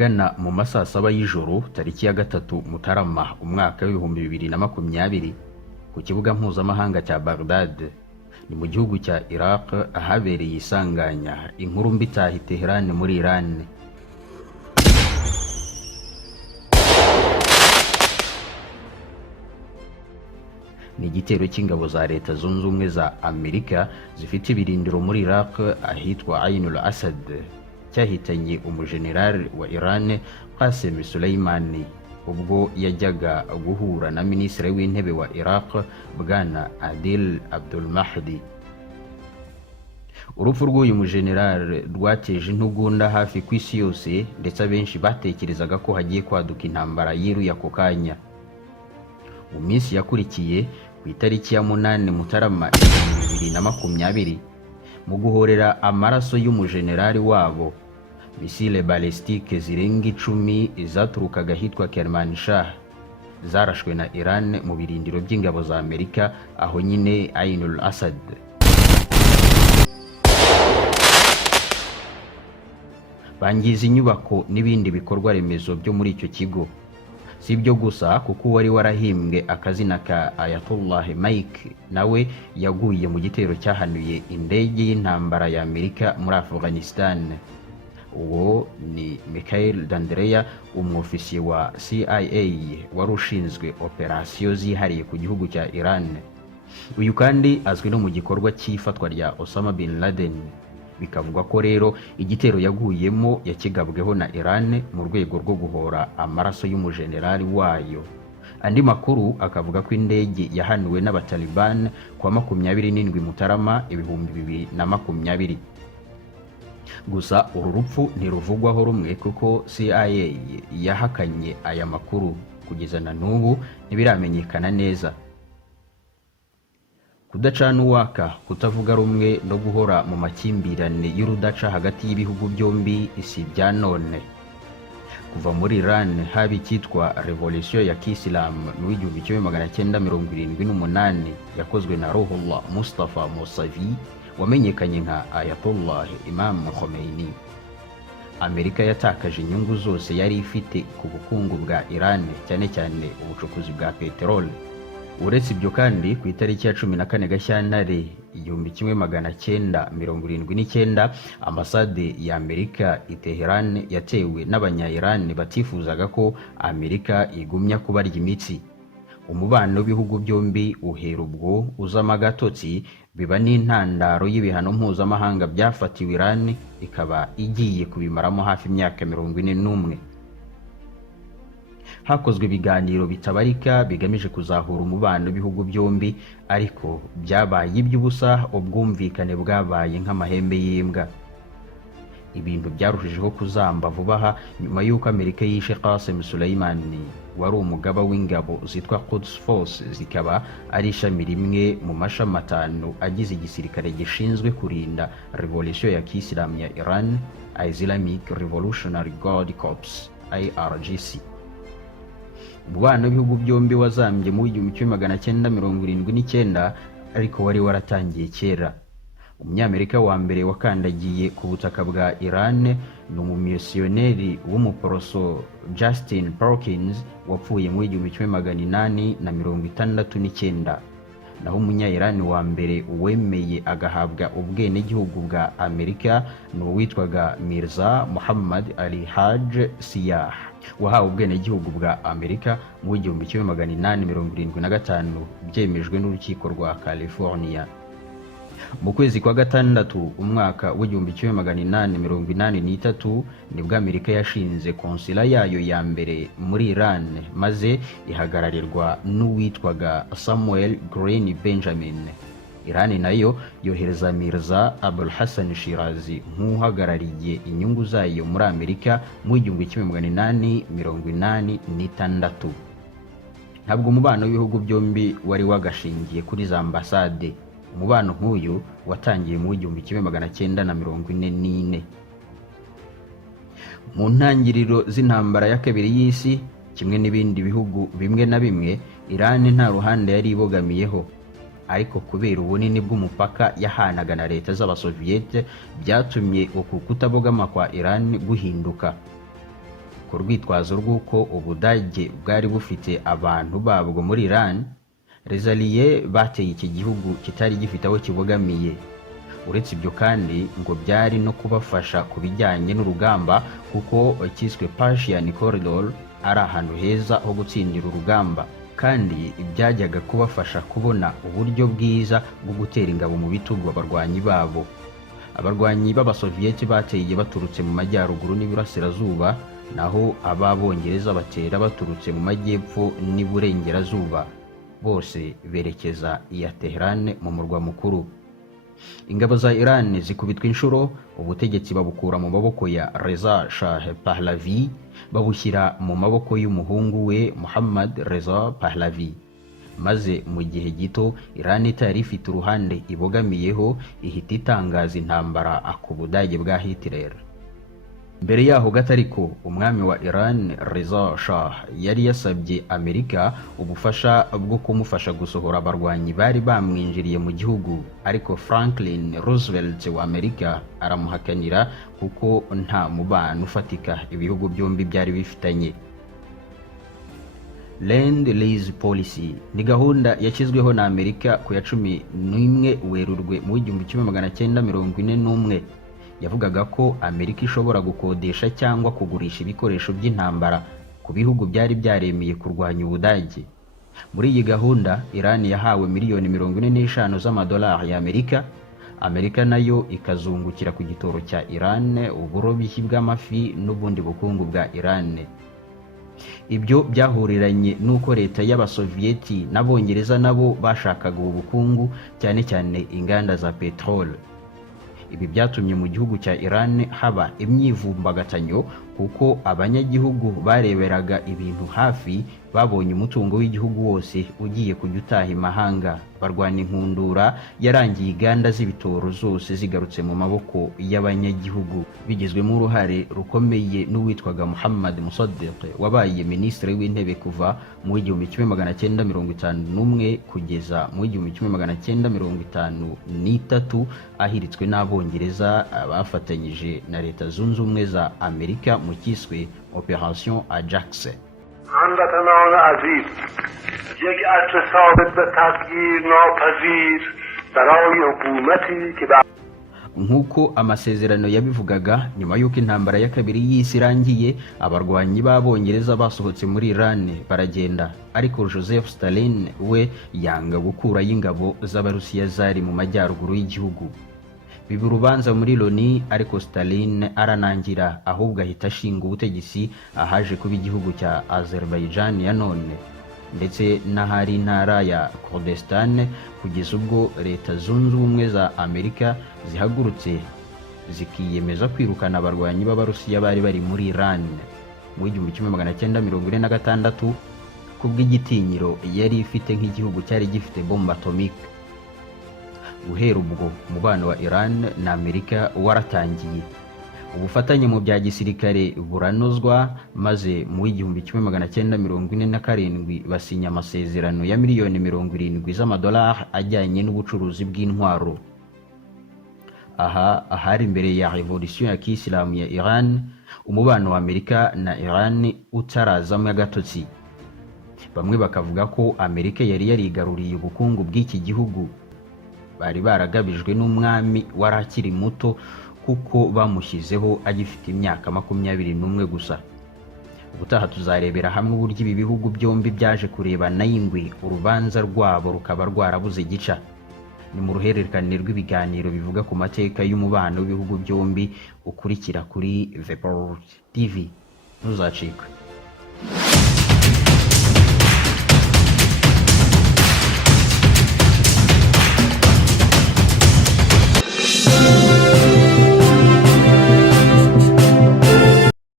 ahagana mu masaa 7 y'ijoro tariki ya 3 Mutarama umwaka w'ibihumbi 2020 ku kibuga mpuzamahanga cya Baghdad ni mu gihugu cya Iraq ahabereye isanganya inkuru mbi itaha Tehran muri Iran. Ni igitero cy'ingabo za Leta Zunze Ubumwe za Amerika zifite ibirindiro muri Iraq ahitwa Ainul Asad cyahitanye umujenerali wa Iran Qasem Soleimani ubwo yajyaga guhura na minisitiri w'intebe wa Iraq bwana Adil Abdul Mahdi. Urupfu rw'uyu mujenerali rwateje intugunda hafi ku isi yose ndetse abenshi batekerezaga ko hagiye kwaduka intambara yiruye ako kanya. Mu minsi yakurikiye ku itariki ya 8 Mutarama 2020 mu guhorera amaraso y'umujenerali wabo, misile balistike zirenga 10 zaturukaga hitwa Kermanshah zarashwe na Iran mu birindiro by'ingabo za Amerika aho nyine Ainul Asad. Bangiza inyubako n'ibindi bikorwa remezo byo muri icyo kigo. Si ibyo gusa kuko wari warahimbwe akazina ka Ayatollah Mike nawe yaguye mu gitero cyahanuye indege y'intambara ya Amerika muri Afghanistan. Uwo ni Mikhail Dandreya, umwofisiye wa CIA wari ushinzwe operasiyo zihariye ku gihugu cya Iran. Uyu kandi azwi no mu gikorwa cy'ifatwa rya Osama bin Laden. Bikavuga ko rero igitero yaguyemo yakigabweho na Iran mu rwego rwo guhora amaraso y'umujenerali wayo. Andi makuru akavuga ko indege yahanuwe n'abataliban kwa 27 Mutarama 2020. Gusa uru rupfu ntiruvugwaho rumwe kuko CIA yahakanye aya makuru kugeza na n'ubu ntibiramenyekana neza. Kudacana uwaka, kutavuga rumwe no guhora mu makimbirane y'urudaca hagati y'ibihugu byombi isi bya none. Kuva muri Iran haba icyitwa Revolution ya Kisilamu mu 1978 yakozwe na Ruhollah Mustafa Mousavi wamenyekanye nka Ayatollah Imam Khomeini. Amerika yatakaje inyungu zose yari ifite ku bukungu bwa Iran, cyane cyane ubucukuzi bwa peteroli. Uretse ibyo kandi ku itariki ya 14 Gashyantare 1979 ambasade ya Amerika i Tehran yatewe n'abanya-Iran batifuzaga ko Amerika igumya kubarya imitsi. Umubano w'ibihugu byombi uhera ubwo uzama gatotsi, biba n'intandaro y'ibihano mpuzamahanga byafatiwe Iran ikaba igiye kubimaramo hafi imyaka 41. Hakozwe ibiganiro bitabarika bigamije kuzahura umubano w'ibihugu byombi, ariko byabaye iby'ubusa, ubwumvikane bwabaye nk'amahembe y'imbwa. Ibintu byarushijeho kuzamba vuba aha nyuma y'uko Amerika yishe Qasem Soleimani wari umugaba w'ingabo zitwa Quds Force, zikaba ari ishami rimwe mu mashami 5 agize igisirikare gishinzwe kurinda Revolution ya Kisilamu ya Iran, Islamic Revolutionary Guard Corps IRGC. Umubano w'ibihugu byombi wazambye mu 1979 ariko wari waratangiye kera. Umunyamerika wa mbere wakandagiye ku butaka bwa Iran ni umumisiyoneri w'umuporoso Justin Perkins wapfuye mu 1869. Naho umunya-Iran wa mbere wemeye agahabwa ubwenegihugu bwa Amerika ni uwitwaga Mirza Muhammad Ali Haj Siyah, wahawe ubwenegihugu bwa Amerika mu 1875 byemejwe n'urukiko rwa California. Mu kwezi kwa gatandatu umwaka w'1883 nibwo Amerika yashinze konsila yayo ya mbere muri Iran, maze ihagararirwa n'uwitwaga Samuel Green Benjamin. Iran nayo yohereza Mirza Abul Hassan Shirazi nk'uhagarariye inyungu zayo muri Amerika mu 1886. Ntabwo umubano w'ibihugu byombi wari wagashingiye kuri za ambasade. Umubano nk'uyu watangiye mu 1944. Mu ntangiriro z'intambara ya kabiri y'isi, kimwe n'ibindi bihugu bimwe na bimwe, Iran nta ruhande yari ibogamiyeho. Ariko kubera ubunini bw'umupaka yahanaga na leta z'Abasoviyete byatumye uku kutabogama kwa Iran guhinduka. ku rwitwazo rw'uko Ubudage bwari bufite abantu babwo muri Iran, Rezaliye bateye iki gihugu kitari gifite aho kibogamiye. Uretse ibyo kandi ngo byari no kubafasha ku bijyanye n'urugamba, kuko cyiswe Persian Corridor ari ahantu heza ho gutsindira urugamba, kandi byajyaga kubafasha kubona uburyo bwiza bwo gutera ingabo mu bitugu abarwanyi babo. Abarwanyi b'Abasoviyeti bateye baturutse mu majyaruguru n'iburasirazuba, naho ab'Abongereza batera baturutse mu majyepfo n'iburengerazuba. Bose berekeza iya Tehran mu murwa mukuru. Ingabo za Iran zikubitwa inshuro, ubutegetsi babukura mu maboko ya Reza Shah Pahlavi babushyira mu maboko y'umuhungu we Muhammad Reza Pahlavi. Maze mu gihe gito Iran itari ifite uruhande ibogamiyeho, ihita itangaza intambara ku Budage bwa Hitler. Mbere yaho gato ariko umwami wa Iran Reza Shah yari yasabye Amerika ubufasha bwo kumufasha gusohora abarwanyi bari bamwinjiriye mu gihugu, ariko Franklin Roosevelt wa Amerika aramuhakanira kuko nta mubano ufatika ibihugu byombi byari bifitanye. Land-Lease Policy ni gahunda yashyizweho na Amerika ku ya 11 Werurwe mu 1941. Yavugaga ko Amerika ishobora gukodesha cyangwa kugurisha ibikoresho by'intambara ku bihugu byari byaremeye kurwanya Ubudage. Muri iyi gahunda Iran yahawe miliyoni 45 z'amadolari y'Amerika. Amerika nayo ikazungukira ku gitoro cya Iran, uburobyi bw'amafi n'ubundi bukungu bwa Iran. Ibyo byahuriranye nuko leta y'Abasoviyeti n'Abongereza nabo bashakaga ubu bukungu, cyane cyane inganda za petrol. Ibi byatumye mu gihugu cya Iran haba imyivumbagatanyo, kuko abanyagihugu bareberaga ibintu hafi babonye umutungo w'igihugu wose ugiye kujya utaha imahanga. Barwana inkundura yarangiye inganda z'ibitoro zose zigarutse mu maboko y'abanyagihugu, bigizwemo uruhare rukomeye n'uwitwaga Muhammad Musaddiq wabaye minisitiri w'intebe kuva mu 1951 kugeza mu 1953, ahiritswe n'Abongereza bafatanyije na Leta Zunze Ubumwe za Amerika mu cyiswe Operation Ajax. هموطنان عزیز، یک عصر ثابت به تغییر ناپذیر برای حکومتی که nk'uko amasezerano yabivugaga. Nyuma y'uko intambara ya kabiri y'isi irangiye, abarwanyi b'Abongereza basohotse muri Iran baragenda, ariko Joseph Stalin we yanga gukurayo ingabo z'Abarusiya zari mu majyaruguru y'igihugu. Biba urubanza muri Loni, ariko Stalin aranangira, ahubwo ahita ashinga ubutegetsi ahaje kuba igihugu cya Azerbaijan ya none, ndetse n'ahari intara ya Kurdistan, kugeza ubwo Leta Zunze Ubumwe za Amerika zihagurutse zikiyemeza kwirukana abarwanyi b'Abarusiya bari bari muri Iran mu 1946 kubw'igitinyiro yari ifite nk'igihugu cyari gifite bombe atomike. Guhera ubwo umubano wa Iran na Amerika waratangiye. Ubufatanye mu bya gisirikare buranozwa, maze mu 1947 basinya amasezerano ya miliyoni 70 z'amadolari ajyanye n'ubucuruzi bw'intwaro. Aha ahari imbere ya revolution ya Kisilamu ya Iran, umubano wa Amerika na Iran utarazamo agatotsi. Bamwe bakavuga ko Amerika yari yarigaruriye ubukungu bw'iki gihugu. Bari baragabijwe n'umwami warakiri muto, kuko bamushyizeho agifite imyaka 21 gusa. Ubutaha tuzarebera hamwe uburyo ibi bihugu byombi byaje kurebana y'ingwe, urubanza rwabo rukaba rwarabuze gica. Ni mu ruhererekane rw'ibiganiro bivuga ku mateka y'umubano w'ibihugu byombi ukurikira kuri The Port TV. Ntuzacikwe.